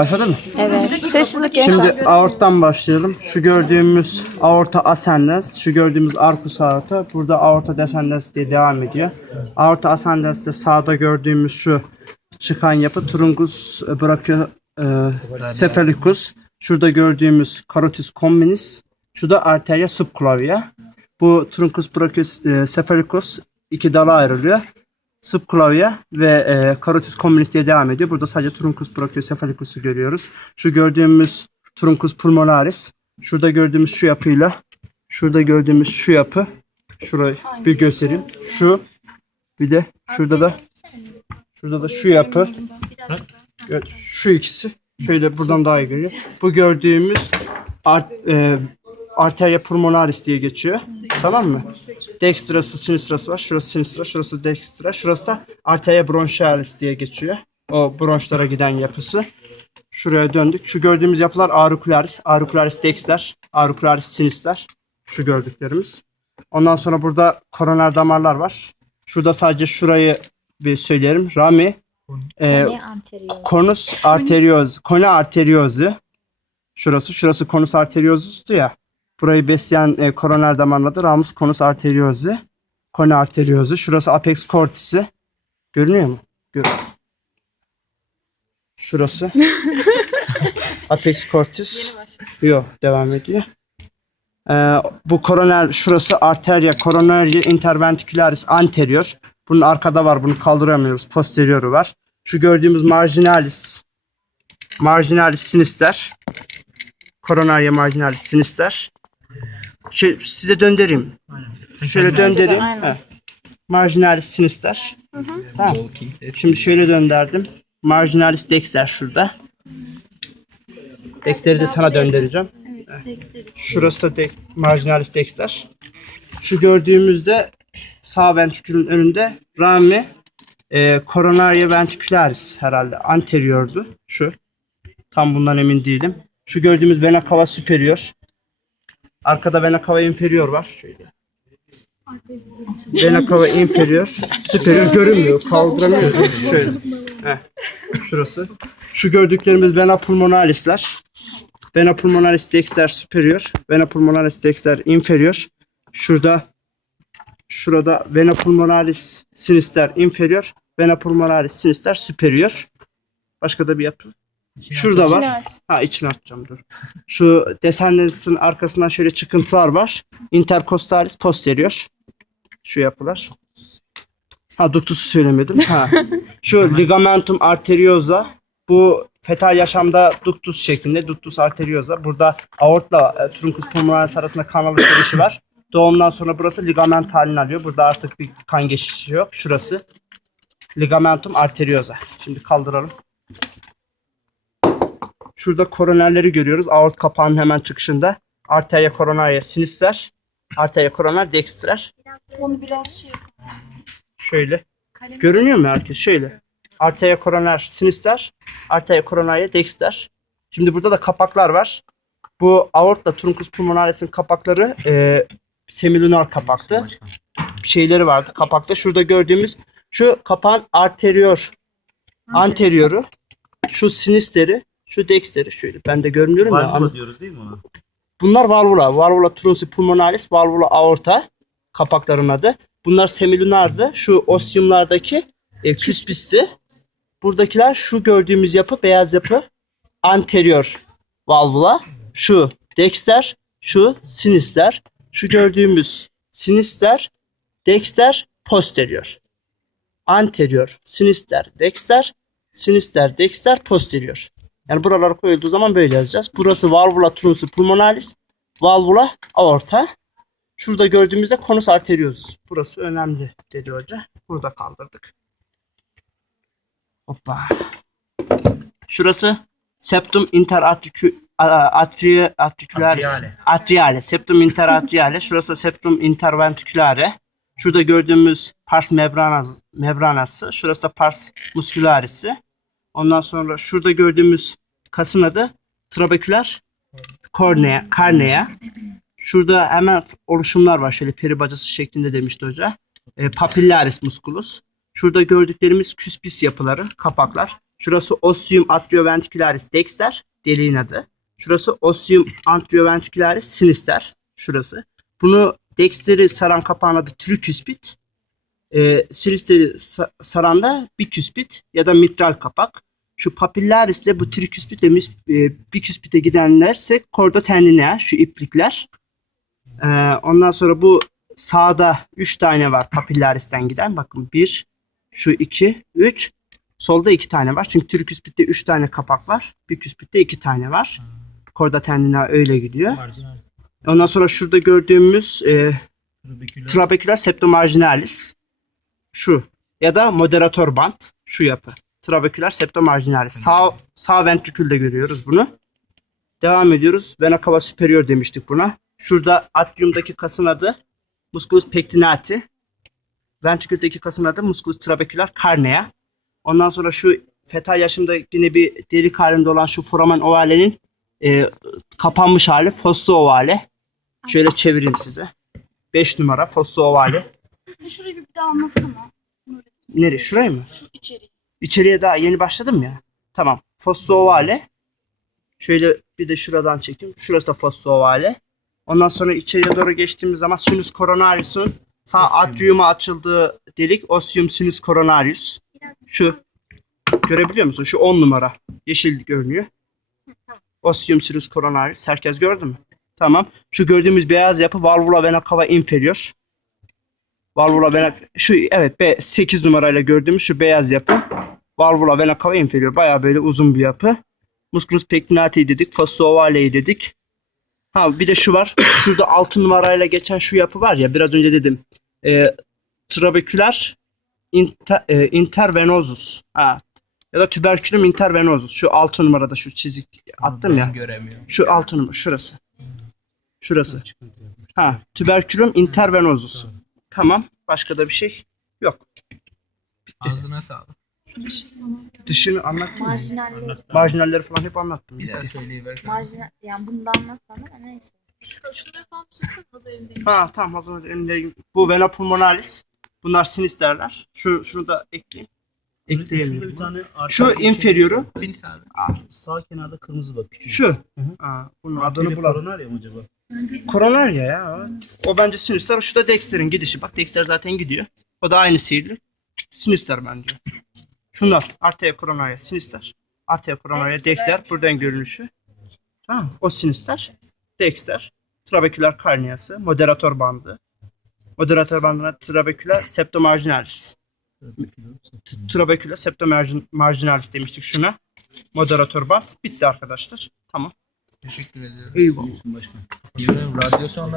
Başladı mı? Evet. Sessizlik. Şimdi aorttan başlayalım. Şu gördüğümüz aorta ascendens, şu gördüğümüz arcus aorta, burada aorta descendens diye devam ediyor. Aorta ascendens'te sağda gördüğümüz şu çıkan yapı trungus brachio e, cephalicus. Şurada gördüğümüz carotis communis. Şu da arteria subclavia. Bu trunkus brachio e, iki dala ayrılıyor. Subclavia ve e, carotis communis diye devam ediyor. Burada sadece truncus brachiocephalicus'u görüyoruz. Şu gördüğümüz truncus pulmonaris. Şurada gördüğümüz şu yapıyla şurada gördüğümüz şu yapı. Şurayı bir göstereyim. Şu bir de şurada da şurada da şu yapı. Şu ikisi. Şöyle buradan daha iyi görüyor. Bu gördüğümüz art, e, arteria pulmonaris diye geçiyor. Tamam mı? Dextrası, sinistrası var. Şurası sinistra, şurası dextra. Şurası da arteria bronchialis diye geçiyor. O bronşlara giden yapısı. Şuraya döndük. Şu gördüğümüz yapılar auricularis, auricularis dexter, auricularis sinister. Şu gördüklerimiz. Ondan sonra burada koroner damarlar var. Şurada sadece şurayı bir söyleyelim. Rami, e, konus arterioz, kone arteriozu. Şurası, şurası konus arteriozus'tu ya. Burayı besleyen e, koroner damarın adı ramus konus arteriozu. Kone arteriozu. Şurası apex cortis'i. Görünüyor mu? Gör. Şurası. apex cortis. Yok, devam ediyor. Ee, bu koroner, şurası arteria coronaria interventricularis anterior. Bunun arkada var, bunu kaldıramıyoruz. Posterior'u var. Şu gördüğümüz marginalis, marginalis sinister. Coronaria marginalis sinister. Şey, size döndüreyim. Şöyle döndüreyim. aynen. Heh. Marginalis sinister. Tamam. Şimdi şöyle döndürdüm. Marginalis dexter şurada. Dexter'i de sana döndüreceğim. Şurası da de, marginalis dexter. Şu gördüğümüzde sağ ventrikülün önünde rami e, coronaria ventricularis herhalde anteriordu. Şu. Tam bundan emin değilim. Şu gördüğümüz vena cava superior. Arkada vena cava inferior var. Şöyle. Vena cava inferior. Superior görünmüyor. Kaldıramıyorum. Şöyle. Heh. Şurası. Şu gördüklerimiz vena pulmonalisler. Vena pulmonalis dexter superior. Vena pulmonalis dexter inferior. Şurada şurada vena pulmonalis sinister inferior. Vena pulmonalis sinister superior. Başka da bir yapı. Şurada var. aç. Ha içini açacağım dur. Şu descendens'ın arkasından şöyle çıkıntılar var. Intercostalis posterior. Şu yapılar. Ha ductus'u söylemedim. Ha. Şu ligamentum arteriosa bu fetal yaşamda ductus şeklinde ductus arteriosa. Burada aortla e, truncus pulmonalis arasında kan alışverişi var. Doğumdan sonra burası ligament halini alıyor. Burada artık bir kan geçişi yok. Şurası ligamentum arteriosa. Şimdi kaldıralım. Şurada koronerleri görüyoruz. Aort kapağının hemen çıkışında. Arteria coronaria sinister. Arteria coronar dextrer. Onu biraz şey Şöyle. Görünüyor mu herkes? Şöyle. Arteria coronar sinister. Arteria coronaria dexter. Şimdi burada da kapaklar var. Bu aortla truncus pulmonaris'in kapakları e, semilunar kapaktı. Şeyleri vardı kapakta. Şurada gördüğümüz şu kapağın arterior anterioru. Şu sinisteri. Şu dexteri. Şöyle ben de görmüyorum ya. Valvula diyoruz değil mi ona? Bunlar valvula. Valvula trunci pulmonalis, valvula aorta kapakların adı. Bunlar semilunardı. Şu osyumlardaki e, küspisti. Buradakiler şu gördüğümüz yapı, beyaz yapı anterior valvula. Şu dexter, şu sinister. Şu gördüğümüz sinister, dexter, posterior. Anterior, sinister, dexter, sinister, dexter, posterior. Yani buralar koyulduğu zaman böyle yazacağız. Burası valvula trunci pulmonalis, valvula aorta. Şurada gördüğümüzde konus arteriosus. Burası önemli dedi hoca. Burada kaldırdık. Hoppa. Şurası septum interarticularis atri, atricularis Atriale. atriale. Septum interatriale. Şurası septum interventriculare. Şurada gördüğümüz pars membranas, membranası. Şurası da pars muscularis'i. Ondan sonra şurada gördüğümüz kasın adı trabeküler kornea, karnea. Şurada hemen oluşumlar var. Şöyle peri bacası şeklinde demişti hoca. E, papillaris musculus. Şurada gördüklerimiz küspis yapıları, kapaklar. Şurası ostium atrioventricularis dexter deliğin adı. Şurası ostium atrioventricularis sinister. Şurası. Bunu dexter'i saran kapağın adı triküspit. E, sinister'i sa- saran da biküspit ya da mitral kapak. Şu papillaris ile bu triküspit ve e, biküspite gidenlerse korda tendinea şu iplikler. E, ondan sonra bu sağda 3 tane var papillaris'ten giden. Bakın 1, şu 2, 3. Solda 2 tane var. Çünkü triküspitte 3 tane kapak var. Biküspitte 2 tane var. Korda tendinea öyle gidiyor. Ondan sonra şurada gördüğümüz e, Trabeküler. septomarginalis şu ya da moderator bant şu yapı. Trabeküler septomarginalis. Sağ sağ ventrikülde görüyoruz bunu. Devam ediyoruz. Vena cava superior demiştik buna. Şurada atriumdaki kasın adı musculus pectinati. Ventriküldeki kasın adı musculus trabeküler carnea. Ondan sonra şu fetal yaşımda yine bir delik halinde olan şu foramen ovalenin e, kapanmış hali fossa ovale. Şöyle çevireyim size. 5 numara fossa ovale. Şurayı bir daha anlatsana. Nereye? Şurayı mı? Şu içeri. İçeriye daha yeni başladım ya. Tamam. Fossa ovale. Şöyle bir de şuradan çekeyim. Şurası da fossa ovale. Ondan sonra içeriye doğru geçtiğimiz zaman sinus coronarius'un sağ atriuma açıldığı delik ostium sinus coronarius. Şu görebiliyor musun? Şu 10 numara. Yeşil görünüyor. Ostium sinus coronarius. Herkes gördü mü? Tamam. Şu gördüğümüz beyaz yapı valvula vena cava inferior. Valvula vena şu evet B 8 numarayla gördüğümüz şu beyaz yapı. Valvula vena cava inferior. Bayağı böyle uzun bir yapı. Musculus pectinati dedik. Fossa ovale'yi dedik. Ha bir de şu var. Şurada 6 numarayla geçen şu yapı var ya biraz önce dedim. E, trabeküler inter, e, intervenosus. Ha. Ya da tüberkülüm intervenosus. Şu 6 numarada şu çizik attım ya. Ben göremiyorum. Şu 6 numara şurası. Şurası. Ha, tüberkülüm intervenosus. Tamam. Başka da bir şey yok. Ağzına sağlık. Dışını anlattım mı? Marjinalleri. Marjinalleri falan hep anlattım. Bir daha söyleyiver. Marjinal, yani bunu da anlatsana da neyse. Şunları falan tutsana hazır elindeyim. Ha tamam zaman önümde bu vena pulmonalis. Bunlar sinisterler. Şu şunu da ekleyeyim. Ekleyemiyorum. bir tane Şu şey- inferior'u sağ kenarda kırmızı bak küçük. şu. hı. Ha, bunun Adını bulalım. koronar ya mı acaba? Koronaria ya. O bence sinister. Şu da Dexter'in gidişi. Bak Dexter zaten gidiyor. O da aynı sihirli. Sinister bence. Şunlar. Artea koronaria. Sinister. Artea koronaria. Dexter. Buradan görünüşü. Tamam. O sinister. Dexter. Trabeküler karniyası. Moderator bandı. Moderator bandına trabeküler septomarginalis. Trabeküler septomarginalis demiştik şuna. Moderator band. Bitti arkadaşlar. Tamam. Teşekkür ediyorum. Eyvallah. Başkan. Bilmiyorum radyasyon